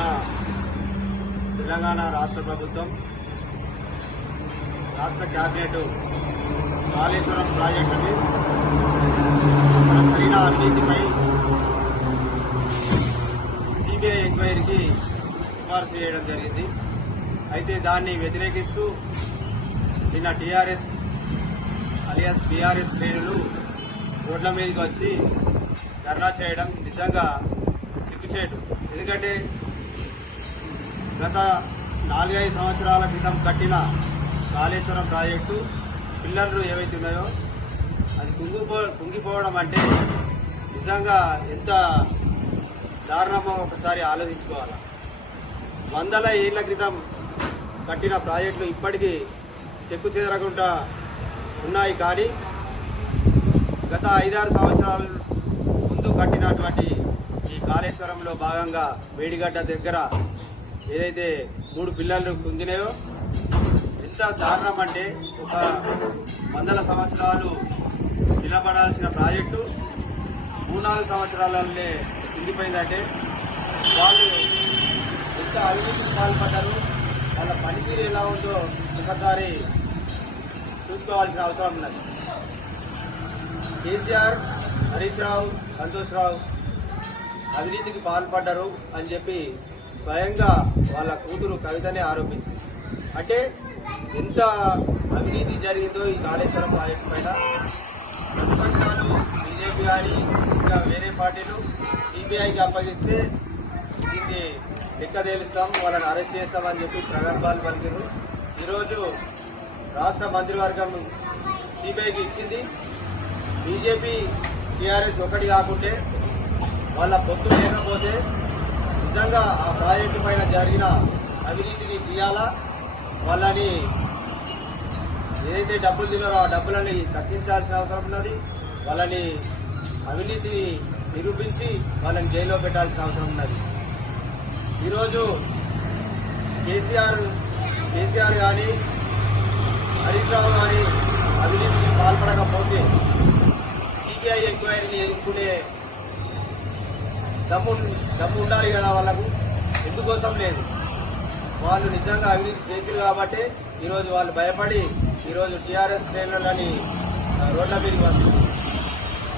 మొన్న తెలంగాణ రాష్ట్ర ప్రభుత్వం రాష్ట్ర క్యాబినెట్ కాళేశ్వరం ప్రాజెక్టుని అక్కడ జరిగిన అవినీతిపై సిబిఐ ఎంక్వైరీకి సిఫార్సు చేయడం జరిగింది. అయితే దాన్ని వ్యతిరేకిస్తూ నిన్న టీఆర్ఎస్ అలియాస్ బీఆర్ఎస్ శ్రేణులు రోడ్ల మీదకి వచ్చి ధర్నా చేయడం నిజంగా సిగ్గుచేటు. ఎందుకంటే గత నాలుగైదు సంవత్సరాల క్రితం కట్టిన కాళేశ్వరం ప్రాజెక్టు పిల్లర్లు ఏవైతే ఉన్నాయో అది కుంగిపో కుంగిపోవడం అంటే నిజంగా ఎంత దారుణమో ఒకసారి ఆలోచించుకోవాలి. వందల ఏళ్ళ క్రితం కట్టిన ప్రాజెక్టులు ఇప్పటికీ చెక్కు చెదరకుండా ఉన్నాయి కానీ గత ఐదారు సంవత్సరాల ముందు కట్టినటువంటి ఈ కాళేశ్వరంలో భాగంగా వేడిగడ్డ దగ్గర ఏదైతే మూడు పిల్లలు కుంగినాయో ఎంత దారుణం అంటే ఒక వందల సంవత్సరాలు నిలబడాల్సిన ప్రాజెక్టు మూడు నాలుగు సంవత్సరాలనే కుంగిపోయిందంటే వాళ్ళు ఎంత అవినీతికి పాల్పడ్డారు వాళ్ళ పనితీరు ఎలా ఉందో ఒకసారి చూసుకోవాల్సిన అవసరం ఉన్నది. కేసీఆర్ హరీష్ రావు సంతోష్ రావు అవినీతికి పాల్పడ్డారు అని చెప్పి స్వయంగా వాళ్ళ కూతురు కవితనే ఆరోపించింది. అంటే ఎంత అవినీతి జరిగిందో ఈ కాళేశ్వరం ప్రాజెక్టు పైన. ప్రతిపక్షాలు బీజేపీ కానీ ఇంకా వేరే పార్టీలు సిబిఐకి అప్పగిస్తే దీన్ని లెక్క తేలుస్తాం వాళ్ళని అరెస్ట్ చేస్తామని చెప్పి ప్రగల్భాలు పలికారు ఈరోజు రాష్ట్ర మంత్రివర్గం సిబిఐకి ఇచ్చింది. బీజేపీ టీఆర్ఎస్ ఒకటి కాకుంటే వాళ్ళ పొత్తు లేకపోతే నిజంగా ఆ ప్రాజెక్టు పైన జరిగిన అవినీతిని తీయాలా? వాళ్ళని ఏదైతే డబ్బులు తిన్నారో ఆ డబ్బులని తగ్గించాల్సిన అవసరం ఉన్నది. వాళ్ళని అవినీతిని నిరూపించి వాళ్ళని జైల్లో పెట్టాల్సిన అవసరం ఉన్నది. ఈరోజు కేసీఆర్ కేసీఆర్ కానీ హరీష్ రావు కానీ అవినీతికి పాల్పడకపోతే సిబిఐ ఎంక్వైరీని ఎదుర్కొనే దమ్ము దమ్ము ఉండాలి కదా వాళ్ళకు? ఎందుకోసం లేదు. వాళ్ళు నిజంగా అవినీతి చేసిరు కాబట్టి ఈరోజు వాళ్ళు భయపడి ఈరోజు టీఆర్ఎస్ శ్రేణులని రోడ్ల మీదకి వస్తున్నారు.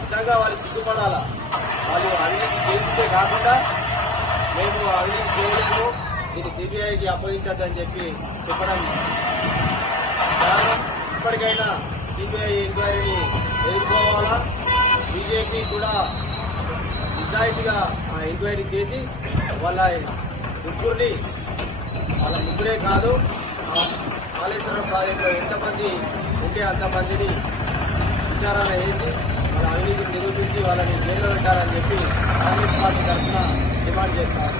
నిజంగా వాళ్ళు సిగ్గుపడాలా? వాళ్ళు అవినీతి చేస్తే కాకుండా మేము అవినీతి చేయలేము దీన్ని సిబిఐకి అప్పగించద్దని చెప్పి చెప్పడం ఇప్పటికైనా సిబిఐ ఎంక్వైరీని ఎదుర్కోవాలా? బీజేపీ కూడా నిజాయితీగా ఎంక్వైరీ చేసి వాళ్ళ ముగ్గురిని వాళ్ళ ముగ్గురే కాదు కాళేశ్వరం ప్రాజెక్టులో ఎంతమంది ఉంటే అంతమందిని విచారణ చేసి వాళ్ళ అవినీతిని నిరూపించి వాళ్ళని జైల్లో పెట్టాలని చెప్పి కాంగ్రెస్ పార్టీ తరఫున డిమాండ్ చేస్తారు.